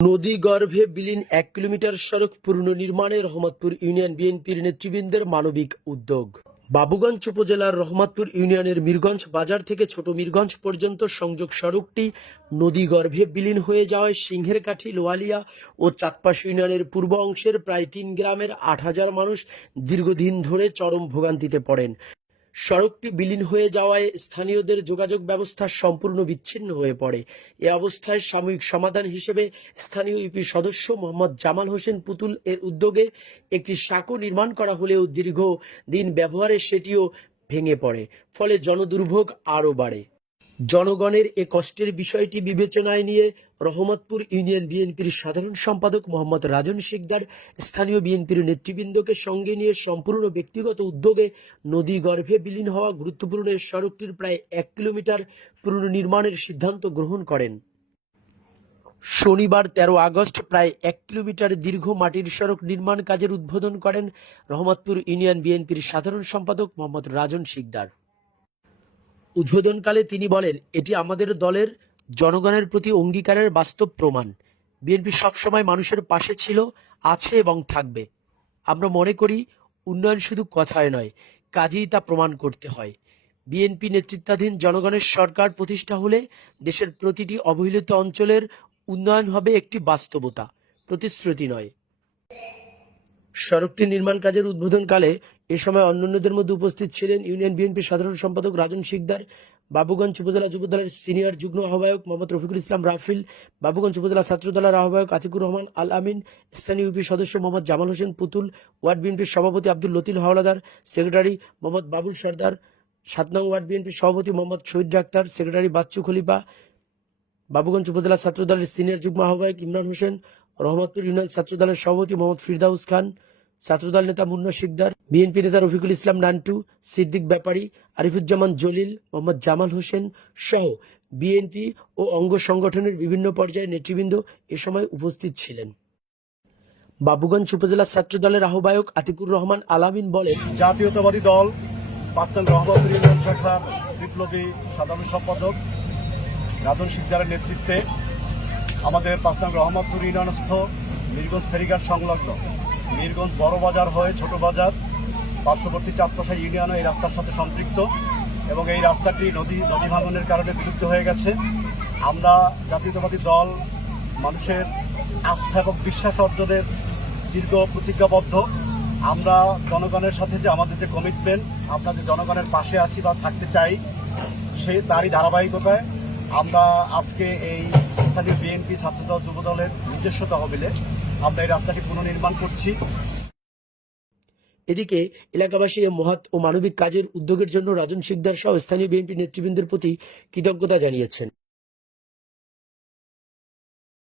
নদীগর্ভে বিলীন ১ কিলোমিটার সড়ক পুনর্নির্মাণে রহমতপুর ইউনিয়ন বিএনপির নেতৃবৃন্দের মানবিক উদ্যোগ। বাবুগঞ্জ উপজেলার রহমতপুর ইউনিয়নের মিরগঞ্জ বাজার থেকে ছোট মিরগঞ্জ পর্যন্ত সংযোগ সড়কটি নদীগর্ভে বিলীন হয়ে যাওয়ায় সিংহেরকাঠি, লোয়ালিয়া ও চাঁদপাশ ইউনিয়নের পূর্ব অংশের প্রায় ৩ গ্রামের ৮,০০০ মানুষ দীর্ঘদিন ধরে চরম ভোগান্তিতে পড়েন। সড়কটি বিলীন হয়ে যাওয়ায় স্থানীয়দের যোগাযোগ ব্যবস্থা সম্পূর্ণ বিচ্ছিন্ন হয়ে পড়ে। এ অবস্থায় সাময়িক সমাধান হিসেবে স্থানীয় ইউপি সদস্য মোহাম্মদ জামাল হোসেন পুতুল এর উদ্যোগে একটি সাঁকো নির্মাণ করা হলেও দীর্ঘদিন ব্যবহারে সেটিও ভেঙে পড়ে, ফলে জনদুর্ভোগ আরও বাড়ে। জনগণের এ কষ্টের বিষয়টি বিবেচনায় নিয়ে রহমতপুর ইউনিয়ন বিএনপির সাধারণ সম্পাদক মোহাম্মদ রাজন শিকদার স্থানীয় বিএনপির নেতৃবৃন্দকে সঙ্গে নিয়ে সম্পূর্ণ ব্যক্তিগত উদ্যোগে নদীগর্ভে বিলীন হওয়া গুরুত্বপূর্ণ এই সড়কটির প্রায় ১ কিলোমিটার পুনর্নির্মাণের সিদ্ধান্ত গ্রহণ করেন। শনিবার ১৩ আগস্ট প্রায় ১ কিলোমিটার দীর্ঘ মাটির সড়ক নির্মাণ কাজের উদ্বোধন করেন রহমতপুর ইউনিয়ন বিএনপির সাধারণ সম্পাদক মোহাম্মদ রাজন শিকদার। উদ্বোধনকালে তিনি বলেন, এটি আমাদের দলের জনগণের প্রতি অঙ্গীকারের বাস্তব প্রমাণ। বিএনপি সবসময় মানুষের পাশে ছিল, আছে এবং থাকবে। আমরা মনে করি উন্নয়ন শুধু কথায় নয়, কাজেই তা প্রমাণ করতে হয়। বিএনপি নেতৃত্বাধীন জনগণের সরকার প্রতিষ্ঠা হলে দেশের প্রতিটি অবহেলিত অঞ্চলের উন্নয়ন হবে একটি বাস্তবতা, প্রতিশ্রুতি নয়। সড়কটি নির্মাণ কাজের উদ্বোধনকালে এ সময় অন্যান্যদের মধ্যে উপস্থিত ছিলেন ইউনিয়ন বিএনপির সাধারণ সম্পাদক রাজন শিকদার, বাবুগঞ্জ উপজেলা যুবদলের সিনিয়র যুগ্ম আহ্বায়ক মোহাম্মদ রফিকুল ইসলাম রাফিল, বাবুগঞ্জ উপজেলা ছাত্রদলের আহ্বায়ক আতিকুর রহমান আল আমিন, স্থানীয় ইউপি সদস্য মোহাম্মদ জামাল হোসেন পুতুল, ওয়ার্ড বিএনপির সভাপতি আব্দুল লতিফ হাওলাদার, সেক্রেটারি মোহাম্মদ বাবুল সরদার, ৭ নং ওয়ার্ড বিএনপির সভাপতি মোহাম্মদ শহীদ ডাক্তার, সেক্রেটারি বাচ্চু খলিফা, বাবুগঞ্জ উপজেলা ছাত্রদলের সিনিয়র যুগ্ম আহ্বায়ক ইমরান হোসেন, রহমতপুর ইউনিয়ন ছাত্রদলের সভাপতি মোহাম্মদ ফিরদাউস খান, ছাত্রদল নেতা মুন্না শিকদার, বিএনপি নেতা রফিকুল ইসলাম নান্টু, সিদ্দিক ব্যাপারী, আরিফুজ্জামান জলিল, মোহাম্মদ জামাল হোসেন সহ বিএনপি ও অঙ্গ সংগঠনের বিভিন্ন পর্যায়ের নেতৃবৃন্দ এ সময় উপস্থিত ছিলেন। বাবুগঞ্জ উপজেলা ছাত্রদলের আহ্বায়ক আতিকুর রহমান আলামিন বলেন, জাতীয়তাবাদী দল ৫ নং রহমতপুর ইউনিয়ন শাখার বিপ্লবী সাধারণ সম্পাদক রাজন শিকদারের নেতৃত্বে আমাদের ৫ নং রহমতপুর ইউনিয়নস্থ মিরগঞ্জ ফেরিঘাট সংলগ্ন মিরগঞ্জ বড় বাজার হয়ে ছোট বাজার পার্শ্ববর্তী চাঁদপাশা ইউনিয়নও এই রাস্তার সাথে সম্পৃক্ত এবং এই রাস্তাটি নদী ভাঙনের কারণে বিলুপ্ত হয়ে গেছে। আমরা জাতীয়তাবাদী দল মানুষের আস্থা এবং বিশ্বাস অর্জনের দীর্ঘ প্রতিজ্ঞাবদ্ধ। আমরা জনগণের সাথে যে আমাদের যে কমিটমেন্ট, আমরা যে জনগণের পাশে আছি বা থাকতে চাই, তারই ধারাবাহিকতায় আমরা আজকে এই স্থানীয় বিএনপি ছাত্রদল যুবদলের নিজস্ব তহবিলে আমরা এই রাস্তাটি পুনর্নির্মাণ করছি। এদিকে এলাকাবাসী এ মহৎ ও মানবিক কাজের উদ্যোগের জন্য রাজন শিকদার সহ স্থানীয় বিএনপি নেতৃবৃন্দের প্রতি কৃতজ্ঞতা জানিয়েছেন।